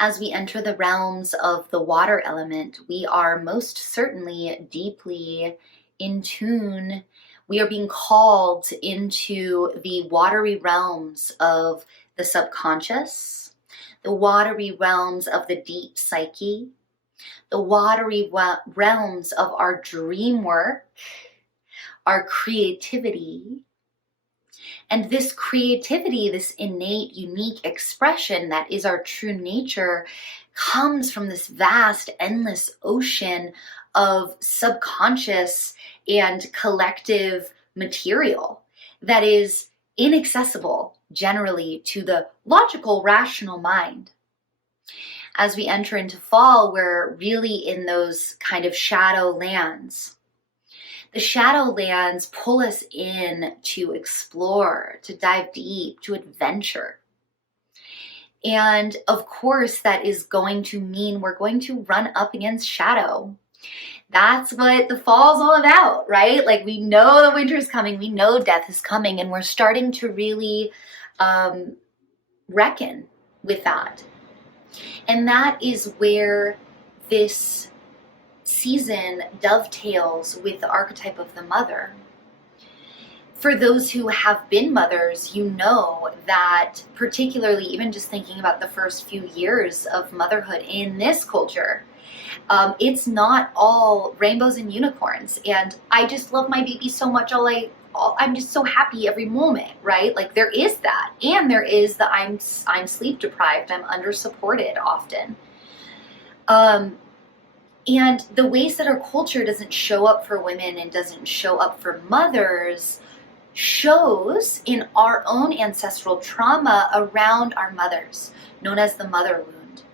As we enter the realms of the water element, we are most certainly deeply in tune. We are being called into the watery realms of the subconscious, the watery realms of the deep psyche, the watery realms of our dream work, our creativity. And this creativity, this innate, unique expression that is our true nature, comes from this vast, endless ocean of subconscious and collective material that is inaccessible generally to the logical, rational mind. As we enter into fall, we're really in those kind of shadow lands. The shadow lands pull us in to explore, to dive deep, to adventure. And of course, that is going to mean we're going to run up against shadow. That's what the fall's all about, right? Like, we know the winter's coming, we know death is coming, and we're starting to really reckon with that. And that is where this season dovetails with the archetype of the mother. For those who have been mothers, you know that, particularly even just thinking about the first few years of motherhood in this culture, it's not all rainbows and unicorns. And I just love my baby so much. I'm just so happy every moment, right? Like, there is that, and there is that I'm sleep deprived, I'm under supported often. And the ways that our culture doesn't show up for women and doesn't show up for mothers shows in our own ancestral trauma around our mothers, known as the mother wound.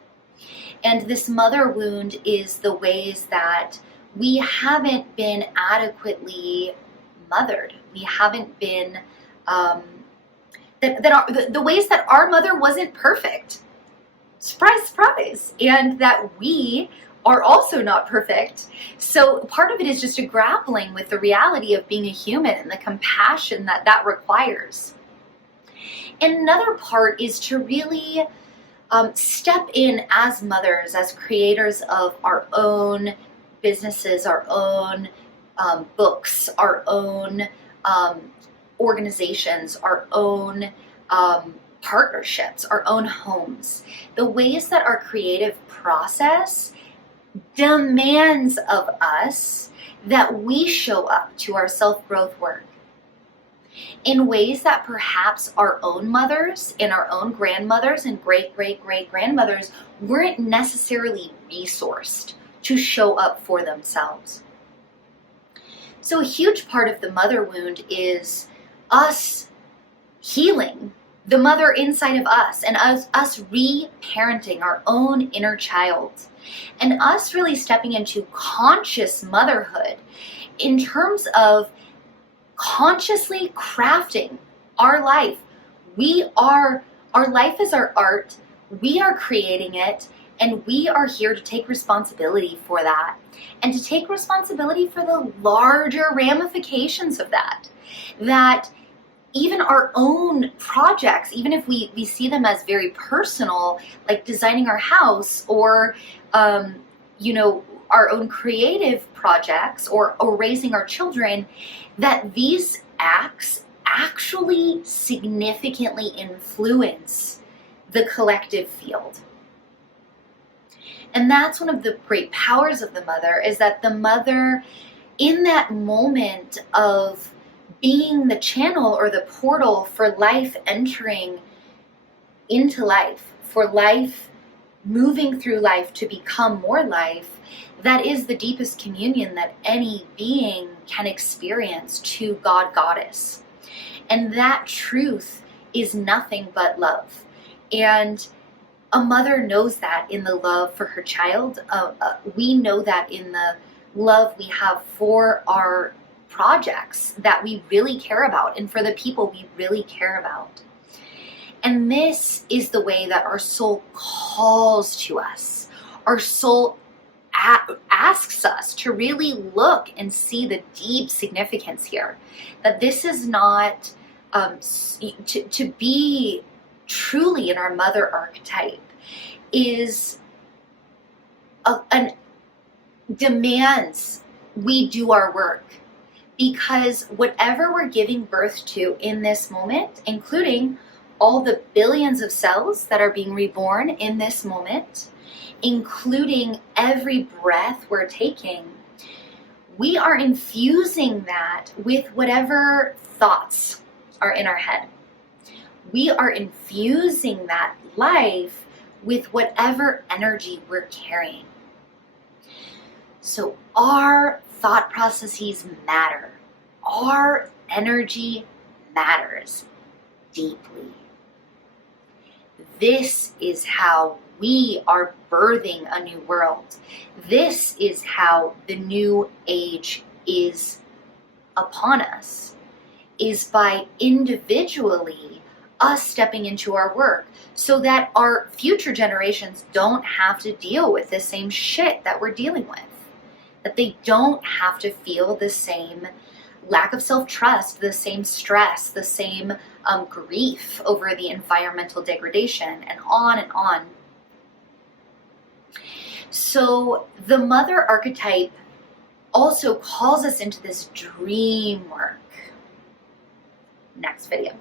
And this mother wound is the ways that we haven't been adequately mothered. We haven't been, the ways that our mother wasn't perfect. Surprise, surprise. And that we are also not perfect. So part of it is just a grappling with the reality of being a human and the compassion that that requires. And another part is to really step in as mothers, as creators of our own businesses, our own books, our own organizations, our own partnerships, our own homes. The ways that our creative process demands of us that we show up to our self-growth work in ways that perhaps our own mothers and our own grandmothers and great-great-great-grandmothers weren't necessarily resourced to show up for themselves. So a huge part of the mother wound is us healing the mother inside of us, and us re-parenting our own inner child, and us really stepping into conscious motherhood in terms of consciously crafting our life. Our life is our art, we are creating it, and we are here to take responsibility for that, and to take responsibility for the larger ramifications of that. That even our own projects, even if we see them as very personal, like designing our house or, our own creative projects or raising our children, that these acts actually significantly influence the collective field. And that's one of the great powers of the mother, is that the mother, in that moment of being the channel or the portal for life entering into life, for life moving through life to become more life, that is the deepest communion that any being can experience to God, Goddess. And that truth is nothing but love. And a mother knows that in the love for her child. We know that in the love we have for our projects that we really care about and for the people we really care about. And this is the way that our soul calls to us. Our soul asks us to really look and see the deep significance here. That this is not to be truly in our mother archetype is an demands we do our work, because whatever we're giving birth to in this moment, including all the billions of cells that are being reborn in this moment, including every breath we're taking, we are infusing that with whatever thoughts are in our head. We are infusing that life with whatever energy we're carrying. So our thought processes matter. Our energy matters deeply. This is how we are birthing a new world. This is how the new age is upon us, is by individually us stepping into our work so that our future generations don't have to deal with the same shit that we're dealing with, that they don't have to feel the same lack of self-trust, the same stress, the same grief over the environmental degradation, and on and on. So the mother archetype also calls us into this dream work. Next video.